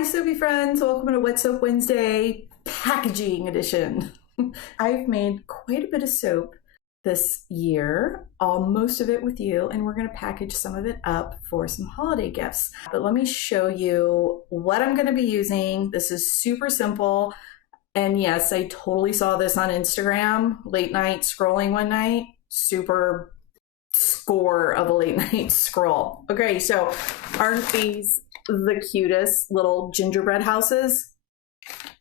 Hi Soapy friends, welcome to Wet Soap Wednesday packaging edition. I've made quite a bit of soap this year, most of it with you, and we're going to package some of it up for some holiday gifts. But let me show you what I'm going to be using. This is super simple, and yes, I totally saw this on Instagram, late night scrolling one night, super score of a late night scroll. Okay, so aren't these the cutest little gingerbread houses?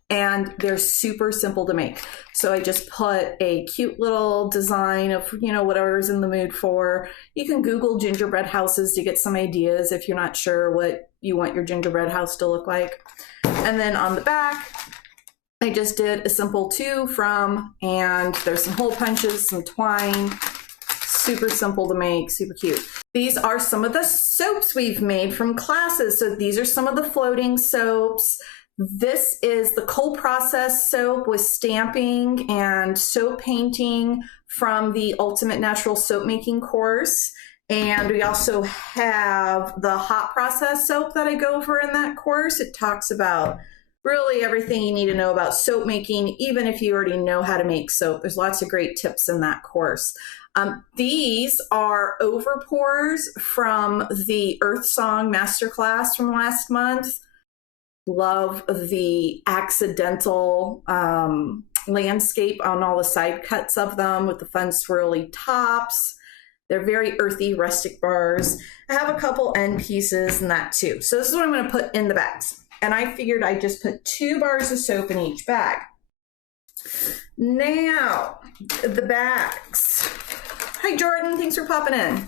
And they're super simple to make. So I just put a cute little design of, whatever's in the mood for. You can Google gingerbread houses to get some ideas if you're not sure what you want your gingerbread house to look like. And then on the back, I just did a simple to, from, and there's some hole punches, some twine. Super simple to make, super cute. These are some of the soaps we've made from classes. So these are some of the floating soaps. This is the cold process soap with stamping and soap painting from the Ultimate Natural Soap Making course. And we also have the hot process soap that I go over in that course. It talks about really everything you need to know about soap making, even if you already know how to make soap. There's lots of great tips in that course. These are overpours from the Earth Song Masterclass from last month. Love the accidental landscape on all the side cuts of them with the fun swirly tops. They're very earthy, rustic bars. I have a couple end pieces and that too. So this is what I'm going to put in the bags. And I figured I'd just put 2 bars of soap in each bag. Now, the bags. Hi Jordan, thanks for popping in.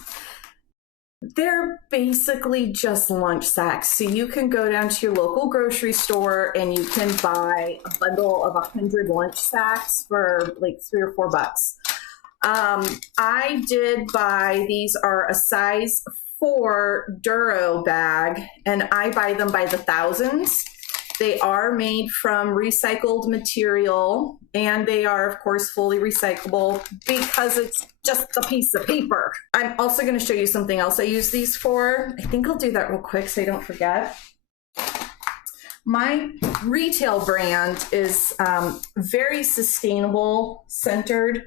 They're basically just lunch sacks. So you can go down to your local grocery store and you can buy a bundle of 100 lunch sacks for like $3 or $4. I did buy, these are a size 4 Duro bag, and I buy them by the thousands. They are made from recycled material, and they are, of course, fully recyclable because it's just a piece of paper. I'm also going to show you something else I use these for. I think I'll do that real quick so I don't forget. My retail brand is very sustainable centered,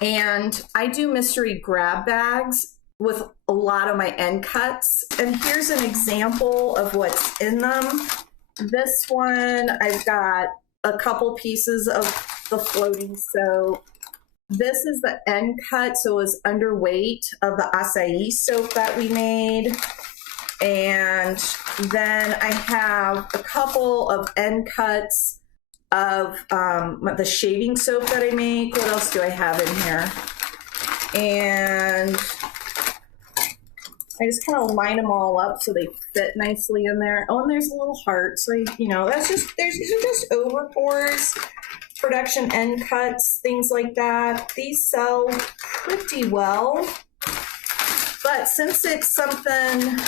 and I do mystery grab bags with a lot of my end cuts. And here's an example of what's in them. This one, I've got a couple pieces of the floating soap. This is the end cut, so it was underweight of the acai soap that we made. And then I have a couple of end cuts of the shaving soap that I make. What else do I have in here? And I just kind of line them all up so they fit nicely in there. Oh, and there's a little heart. So, that's just, these are just overpours, production end cuts, things like that. These sell pretty well. But since it's something,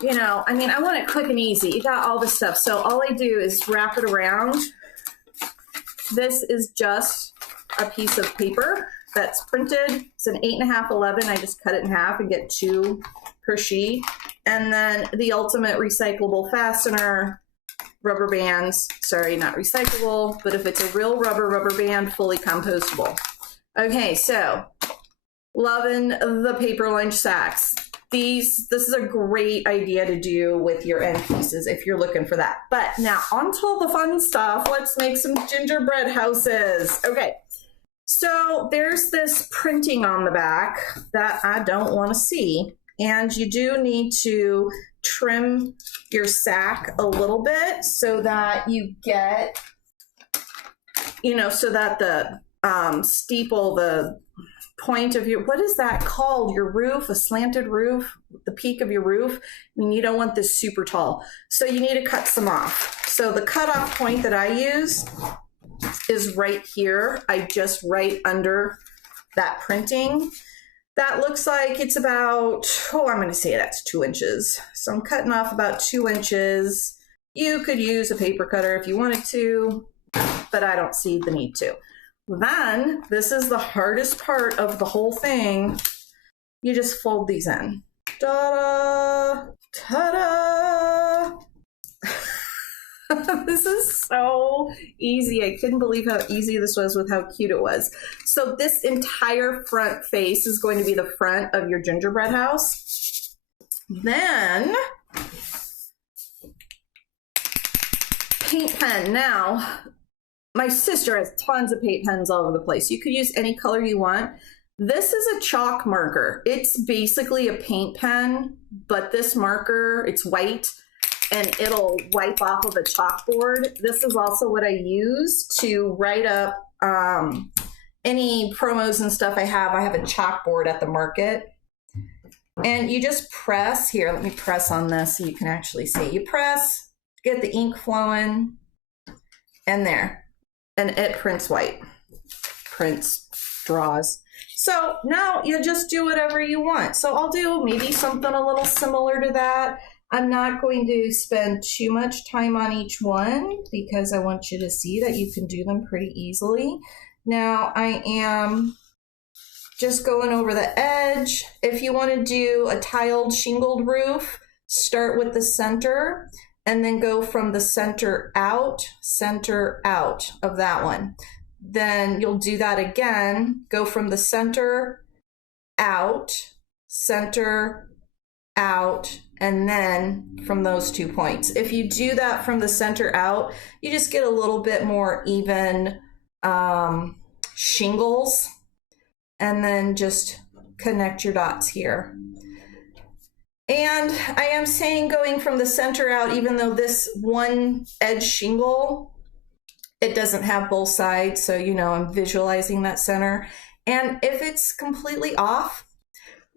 I want it quick and easy. You got all this stuff. So all I do is wrap it around. This is just a piece of paper that's printed. It's an 8.5/11. I just cut it in half and get 2 per sheet. And then the Ultimate Recyclable Fastener rubber bands. Sorry, not recyclable, but if it's a real rubber band, fully compostable. Okay, so loving the paper lunch sacks. This is a great idea to do with your end pieces if you're looking for that. But now on to the fun stuff. Let's make some gingerbread houses. Okay. So there's this printing on the back that I don't want to see. And you do need to trim your sack a little bit so that you get, so that the steeple, the point of your, what is that called? Your roof, a slanted roof, the peak of your roof. You don't want this super tall. So you need to cut some off. So the cutoff point that I use is right here. I just right under that printing. That looks like it's about, I'm going to say that's 2 inches. So I'm cutting off about 2 inches. You could use a paper cutter if you wanted to, but I don't see the need to. Then, this is the hardest part of the whole thing. You just fold these in. Ta-da! Ta-da! This is so easy. I couldn't believe how easy this was with how cute it was. So this entire front face is going to be the front of your gingerbread house. Then paint pen. Now, my sister has tons of paint pens all over the place. You could use any color you want. This is a chalk marker. It's basically a paint pen, but this marker, it's white, and it'll wipe off of a chalkboard. This is also what I use to write up any promos and stuff I have. I have a chalkboard at the market. And you just press, here, let me press on this so you can actually see. You press, get the ink flowing, and there. And it prints white. Prints, draws. So now you just do whatever you want. So I'll do maybe something a little similar to that. I'm not going to spend too much time on each one because I want you to see that you can do them pretty easily. Now I am just going over the edge. If you want to do a tiled shingled roof, start with the center and then go from the center out of that one. Then you'll do that again, go from the center out, and then from those 2 points. If you do that from the center out, you just get a little bit more even shingles, and then just connect your dots here. And I am saying going from the center out, even though this one edge shingle, it doesn't have both sides, so you know I'm visualizing that center. And if it's completely off,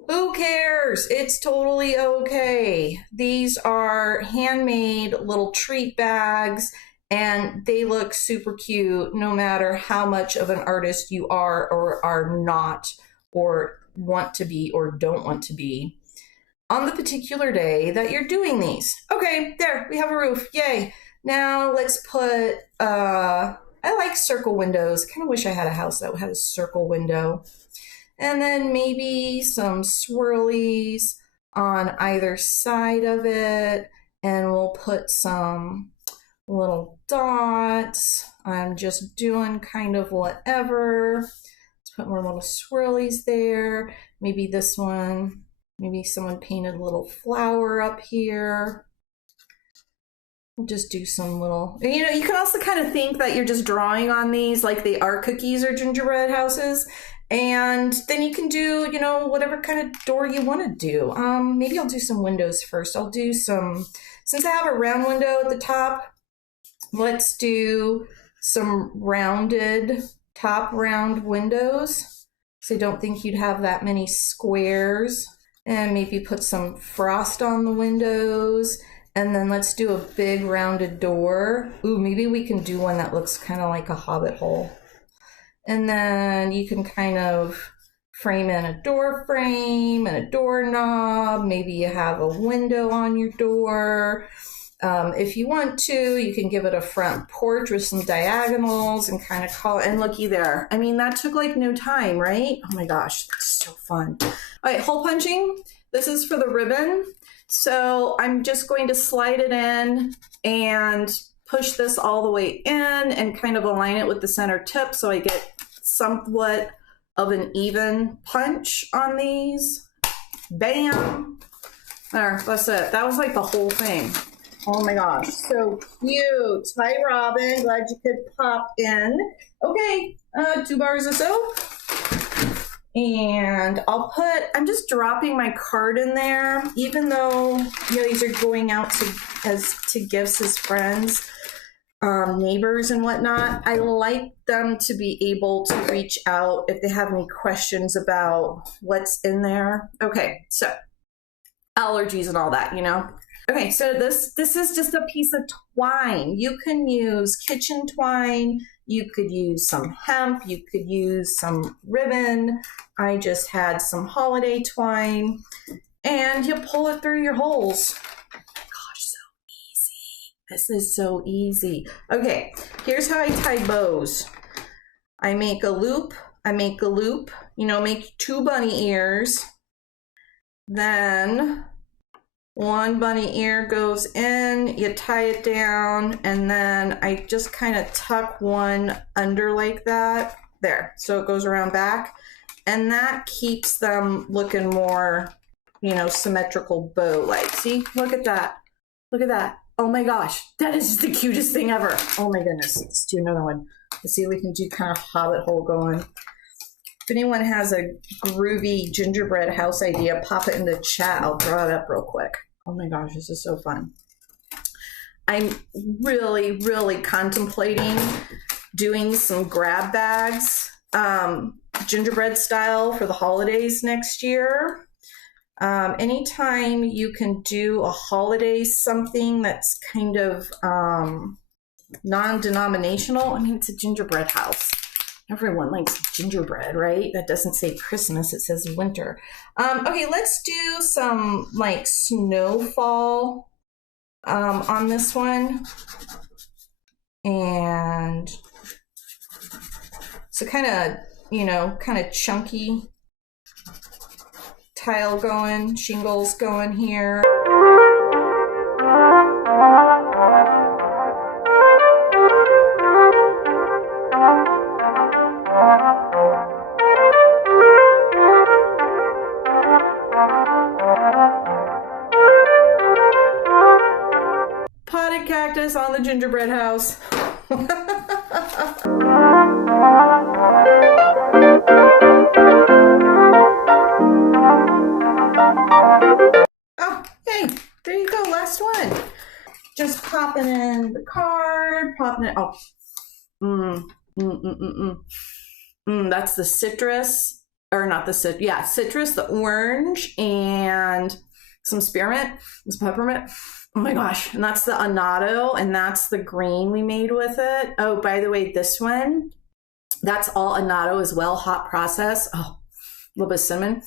who cares? It's totally okay. These are handmade little treat bags, and they look super cute no matter how much of an artist you are or are not, or want to be or don't want to be on the particular day that you're doing these. Okay, there, we have a roof, yay. Now let's put, I like circle windows. I kind of wish I had a house that had a circle window. And then maybe some swirlies on either side of it. And we'll put some little dots. I'm just doing kind of whatever. Let's put more little swirlies there. Maybe this one, maybe someone painted a little flower up here. We'll just do some little, you know, you can also kind of think that you're just drawing on these like they are cookies or gingerbread houses. And then you can do, you know, whatever kind of door you want to do. Maybe I'll do some windows first. I'll do some, since I have a round window at the top, let's do some rounded, top round windows. So I don't think you'd have that many squares. And maybe put some frost on the windows. And then let's do a big rounded door. Ooh, maybe we can do one that looks kind of like a hobbit hole. And then you can kind of frame in a door frame and a doorknob. Maybe you have a window on your door. If you want to, you can give it a front porch with some diagonals and kind of call it, and looky there. I mean, that took like no time, right? Oh my gosh, that's so fun. All right, hole punching. This is for the ribbon. So I'm just going to slide it in and push this all the way in and kind of align it with the center tip so I get somewhat of an even punch on these. Bam. There, that's it. That was like the whole thing. Oh my gosh, so cute. Hi, Robin. Glad you could pop in. Okay, 2 bars of soap. And I'll put, I'm just dropping my card in there, even though, you know, these are going out to gifts as friends, neighbors and whatnot. I like them to be able to reach out if they have any questions about what's in there. Okay, so allergies and all that, you know. Okay, so this is just a piece of twine. You can use kitchen twine, you could use some hemp, you could use some ribbon. I just had some holiday twine, and you pull it through your holes. Oh my gosh, so easy. This is so easy. Okay, here's how I tie bows. I make a loop, you know, make 2 bunny ears. Then One bunny ear goes in, you tie it down, and then I just kind of tuck one under like that. There, so it goes around back, and that keeps them looking more, you know, symmetrical bow-like. See, look at that. Look at that. Oh my gosh, that is just the cutest thing ever. Oh my goodness, let's do another one. Let's see if we can do kind of hobbit hole going. If anyone has a groovy gingerbread house idea, pop it in the chat. I'll draw it up real quick. Oh my gosh, this is so fun. I'm really contemplating doing some grab bags, gingerbread style for the holidays next year. Anytime you can do a holiday something that's kind of non-denominational, I mean, it's a gingerbread house. Everyone likes gingerbread, right? That doesn't say Christmas, it says winter. Okay, let's do some like snowfall on this one. And so kind of, you know, kind of chunky tile going, shingles going here. Potted cactus on the gingerbread house. Oh, hey, there you go, last one. Just popping in the card, popping it. Oh, that's the citrus, or not the citrus. Yeah, citrus, the orange, and some spearmint, some peppermint. Oh my gosh, and that's the annatto, and that's the green we made with it. Oh, by the way, this one, that's all annatto as well, hot process. Oh, a little bit of cinnamon.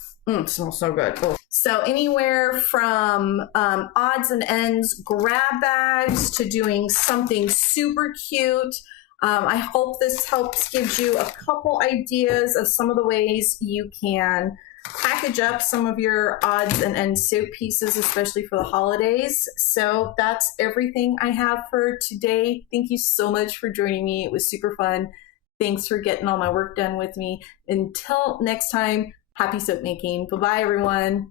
Smells so good. Oh. So anywhere from odds and ends grab bags to doing something super cute. I hope this helps gives you a couple ideas of some of the ways you can package up some of your odds and ends soap pieces, especially for the holidays. So that's everything I have for today. Thank you so much for joining me. It was super fun. Thanks for getting all my work done with me. Until next time, happy soap making. Bye-bye, everyone.